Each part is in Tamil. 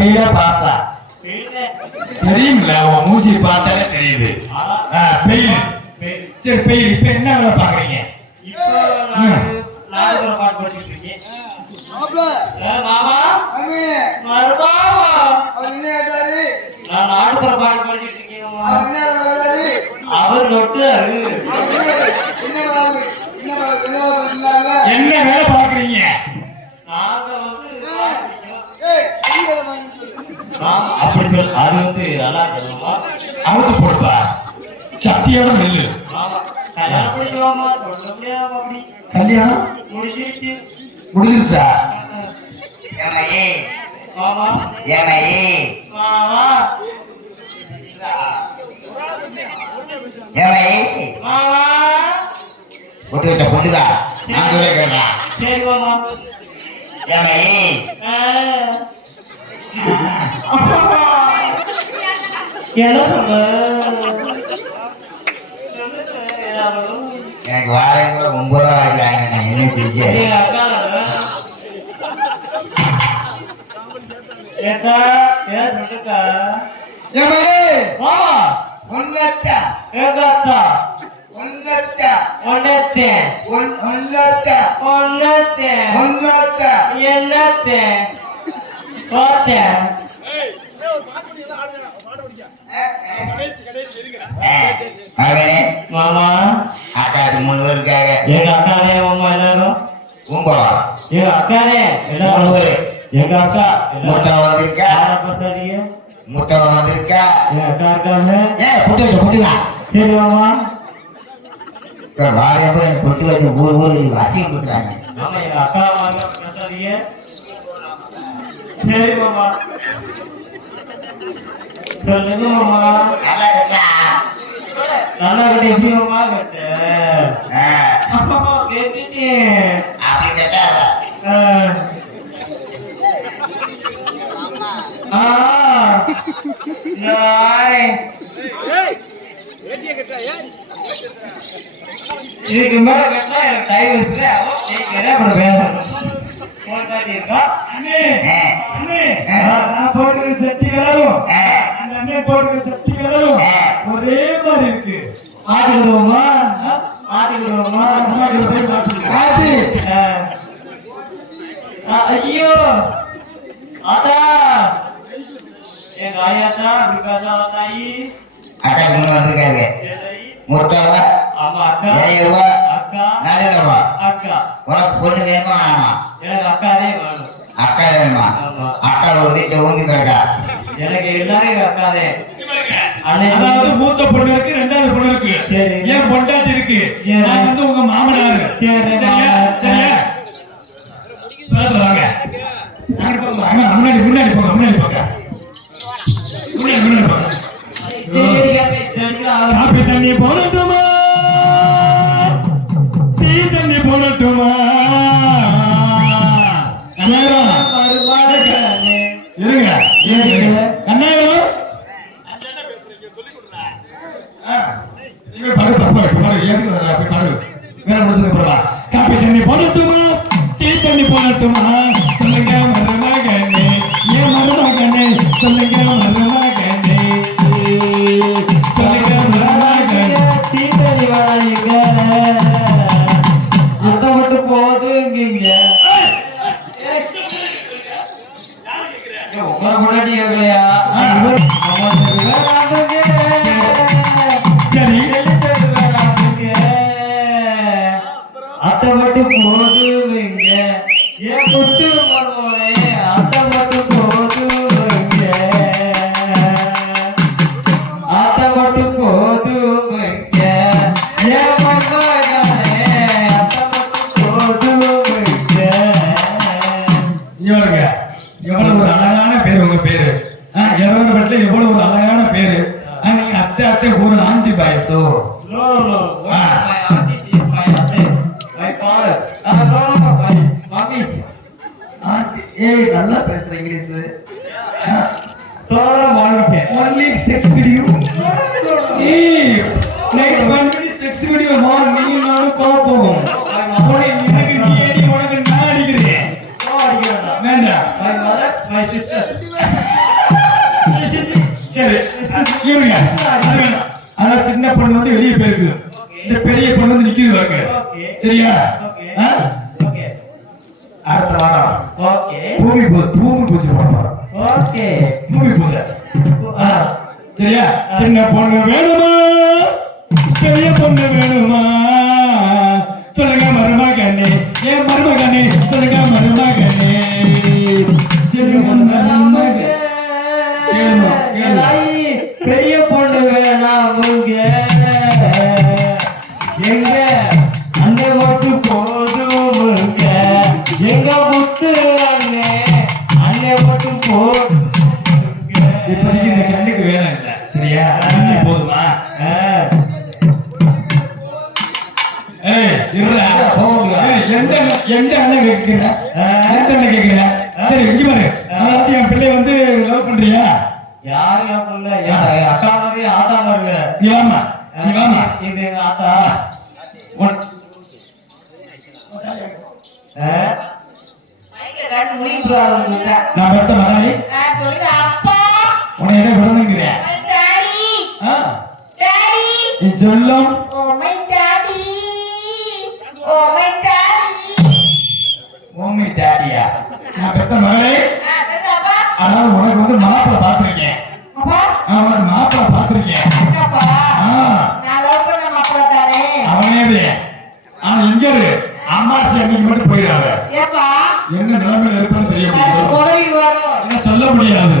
பெயிலா பாஸா தெரியுங்களா? உன் மூஞ்சி பார்த்தாலே தெரியுது. பெயில். சரி பெயில். இப்ப என்ன வேலை பாக்குறீங்க? என்ன வேலை பாக்குறீங்க? அப்படி அது வந்து அவுத்து போடுப்பா. சக்தியோட நெல்லு. கல்யாணம் முடிஞ்சிருச்சா? பொண்ணுதா நான் சொல்ல எனக்கு வாரம் 9 ரூபா வாங்கிக்கிறாங்க. நான் என்ன செஞ்சு மாமா அக்கா 3 பேர் இருக்காங்க. எங்க அக்கானே மாமா எல்லாரும் எங்க அக்கானே எங்க அக்கா முட்டை வந்திருக்கா முட்டை வந்திருக்கா அக்கா இருக்காங்க. புட்டுங்களா? சரி மாமா. வாரியப்போ எனக்கு பொட்டு வச்சு ஊர் வசியம் கொடுக்குறாங்க. ஆமா எங்க அக்கா வாங்க பேசாதீங்க. சரி மாமா. சொல்லுங்க மாமா. நல்லா கட்ட எப்படி மாமா கட்ட? கேட்டுட்டேன். அப்படி கட்டா இதுக்கு மேல கட்டினா எனக்கு டைம் இருக்குல்ல. அப்புறம் பேசணும். நான் போட்டுக்கிற சட்டி கலரும் அந்த அண்ணன் போட்டுக்கிற சட்டி கலரும் ஒரே மாதிரி இருக்கு. மாட்டிக்கிடுவோமா? மாட்டிக்கிடுவோமா? ஐயோ ஆத்தா எங்க ஆயாத்தா இருக்காதா? தாயி அக்கா வந்திருக்காங்க. முட்டை ஆமா அக்கா. அக்கா 4 ரூபா. அக்கா உனக்கு பொண்ணு வேணுமா? ஆமா எனக்கு அக்காரே வேணும். அக்கா வேணுமா? அக்கா ஒரு வீட்டை ஊங்கி கிடக்கா. எனக்கு எல்லாரும் அக்காதே. அதாவது மூத்த பொண்ணு இருக்கு, 2வது பொண்ணு இருக்கு. ஏன் பொண்டாட்டி இருக்கு. நான் வந்து உங்க மாமனார். வாங்க முன்னாடி முன்னாடி போங்க. முன்னாடி போங்க. முன்னாடி போங்க. காப்பி தண்ணி போடட்டுமா? டீ தண்ணி போடட்டுமா? இருங்க கண்ணாயிரம் காப்பி தண்ணி போடட்டுமா? டீ தண்ணி போடட்டுமா? சொல்லுங்க மருமகனே. ஏன் மருமகனே? சொல்லுங்க மருமகனே. சொல்லுங்க மருமகனே. டீ தண்ணி வாங்க. அத மட்டும் போதுங்க. உங்களை முன்னாடி கேட்கலையா? சரி அத்தை மட்டும் போதுவீங்க. ஏன் புட்டு வருவோனே அத்தை மட்டும் போதுவீங்க. அத்தை மட்டும் போதுவீங்க. ஏன் மருமகனே அத்தை மட்டும் போதுவீங்க. இவருங்க எவ்வளவு ஒரு அழகான பேரு உங்க பேரு. எவ்வளவு பட்ல எவ்வளவு ஒரு அழகான பேரு. நீங்க அத்தை அத்தை ஒரு ஆண்டி பாயசோ? No no my aunty is my அத்தை my father. No my mummy aunty. ஏய் நல்லா பேசுற இங்கிலீஷ். தோர மார்க்கே only sex video. ஏய் லைக் only sex video மார் நீ நானும் பாப்போம். அவனே எனக்கு நீ ஏடி உனக்கு நான் அடிக்கிறேன். வேண்டாம். My mother, my sister. இருங்க அது வேணாம். அதான் சின்ன பொண்ணு வந்து வெளியே போயிருக்கு, இந்த பெரிய பொண்ணு வந்து நிக்குது வாங்க. சரியா? அடுத்த வாரம் பூமி பூஜை பண்ணுறோம். பூமி பூஜை. சரியா? சின்ன பொண்ணு வேணுமா பெரிய பொண்ணு வேணுமா சொல்லுங்க மருமகனே, ஏன் மருமகனே சொல்லுங்க மருமகனே. சின்ன பொண்ணு பெரிய பொண்ணு வேணாம் எங்க அண்ணே மட்டும் போதும் எங்க முத்து அண்ணே மட்டும் போதும். இப்போதைக்கு இந்த கண்ணுக்கு வேலை இல்லை. சரியா? அண்ணி போதுமா? எந்த அண்ணன் கேட்கிறேன், எந்த அண்ணன் கேட்கிறேன். சரி இங்க பாரு, அதாவது என் பிள்ளை வந்து லவ் பண்றியா? யாரும் என் பொண்ணு அக்கா மாதிரி ஆட்டா மாதிரி. நீ வாமா, நீ வாமா. இது எங்க ஆட்டா. நான் பெத்த மகனே உன்னை என்ன விடணுங்கிறேன். நீ சொல்லும் மம்மி டாடியா? நான் பெத்த மகளே, ஆனால் உனக்கு வந்து மாப்பிள்ள பார்த்திருக்கேன். உனக்கு மாப்பிள்ள பார்த்திருக்கேன். அவனே ஆனா இங்க இரு, அம்மாசி அன்னைக்கு மட்டும் போயிடாத. என்ன நிலைமையில இருப்பேன்னு தெரிய முடியாது, என்ன சொல்ல முடியாது.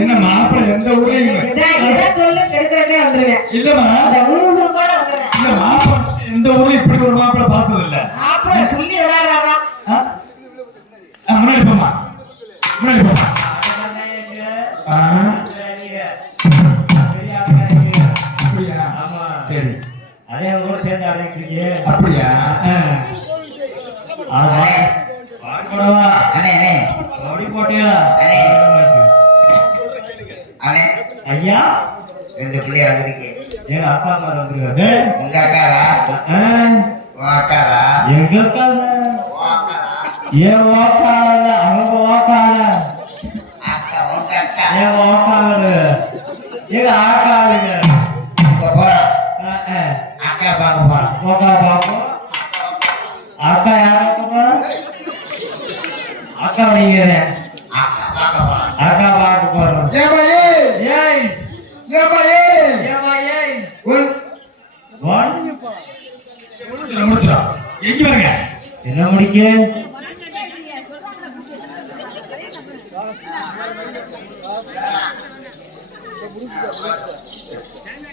என்ன மாப்பிள்ளை எந்த ஊரையும் இல்லமா இல்ல மாப்பிள்ளை எந்த ஊர்ல இப்படி ஒரு மாப்பிள்ளை பார்த்தது இல்ல. முன்னாடி போமா, முன்னாடி போமா. சரி அதே கூட சேர்ந்து அடைக்கிறீங்க. அப்படியா? பாடுவா அண்ணே அண்ணே ஓடி போட்டியா? அண்ணே அண்ணே ஐயா 2 பிள்ளை வந்திருக்கு. எங்க அப்பா அம்மா வந்துருக்காரு. உங்க அக்காரா உன் அக்காரா எங்க இருக்காங்க? உன் அக்காரா ஏன் ஓக்கால அவங்க ஓக்கால அக்கா உங்க அக்கா ஏன் ஓக்கால எங்க ஆக்காளுங்க இப்ப போறோம் அக்கா பார்க்க போறோம். ஓக்கா பாப்போம். அக்கா யாருக்கு அக்கா வணிகிறேன் அக்கா பார்க்க போறோம். அக்கா பார்க்க போறோம். ஏய் ஏமா ஏய் ஒன் முடிச்சிடா. எங்க பாருங்க. என்ன முடிக்க?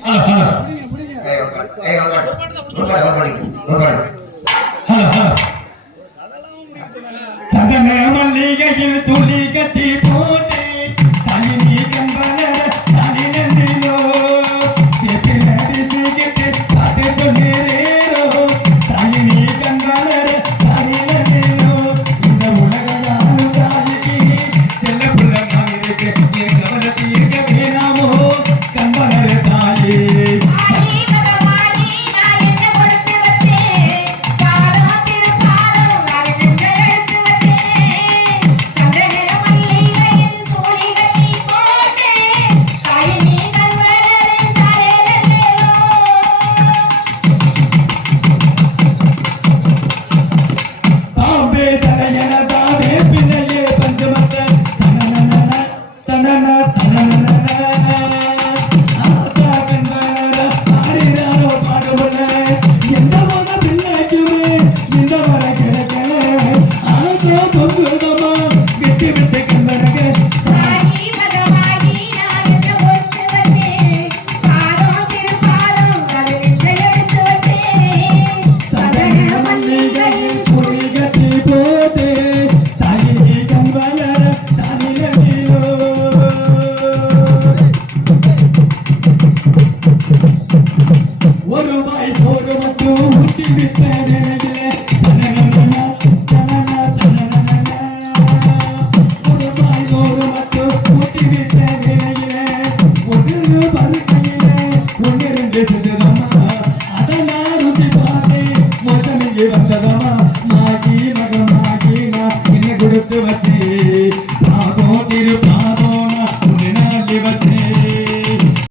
ஹலோ ஹலோ ஏய் உட்காரு உட்காரு உட்காரு. Hello hello. சதன மல்லிகையில் துளி கட்டி போட்டு தனி நீ கம்பன தனி நந்திலோ கேட்டு நடிச்சு கேட்டு காட்டு சொன்னேரோ தனி நீ கம்பன தனி நந்திலோ இந்த உலகம் தாய்க்கு செல்ல புள்ள மாறிருக்கு என் கவனத்தில் இருக்க வேணாமோ கம்பன தாயே. தாம்பே தரையன தாவே பின்னையே பஞ்சமத்த தனனன தனன தனனன ஆசா கண்டன ஆரிராரோ பாடுவன எந்த மன பிள்ளைக்குமே இந்த வர கிடக்கல ஆசா பொங்குதமா விட்டு விட்டு கண்டனக சதன மல்லிகையில் புலி கட்டி போதே தாயி கம்பல தானிலோ. ஒரு வாய் சோறு மட்டும் ஊட்டி விட்ட நினைக்கிறேன். ஒரு வாய் சோறு மட்டும் ஊட்டி விட்ட நினைக்கிறேன். ஒரு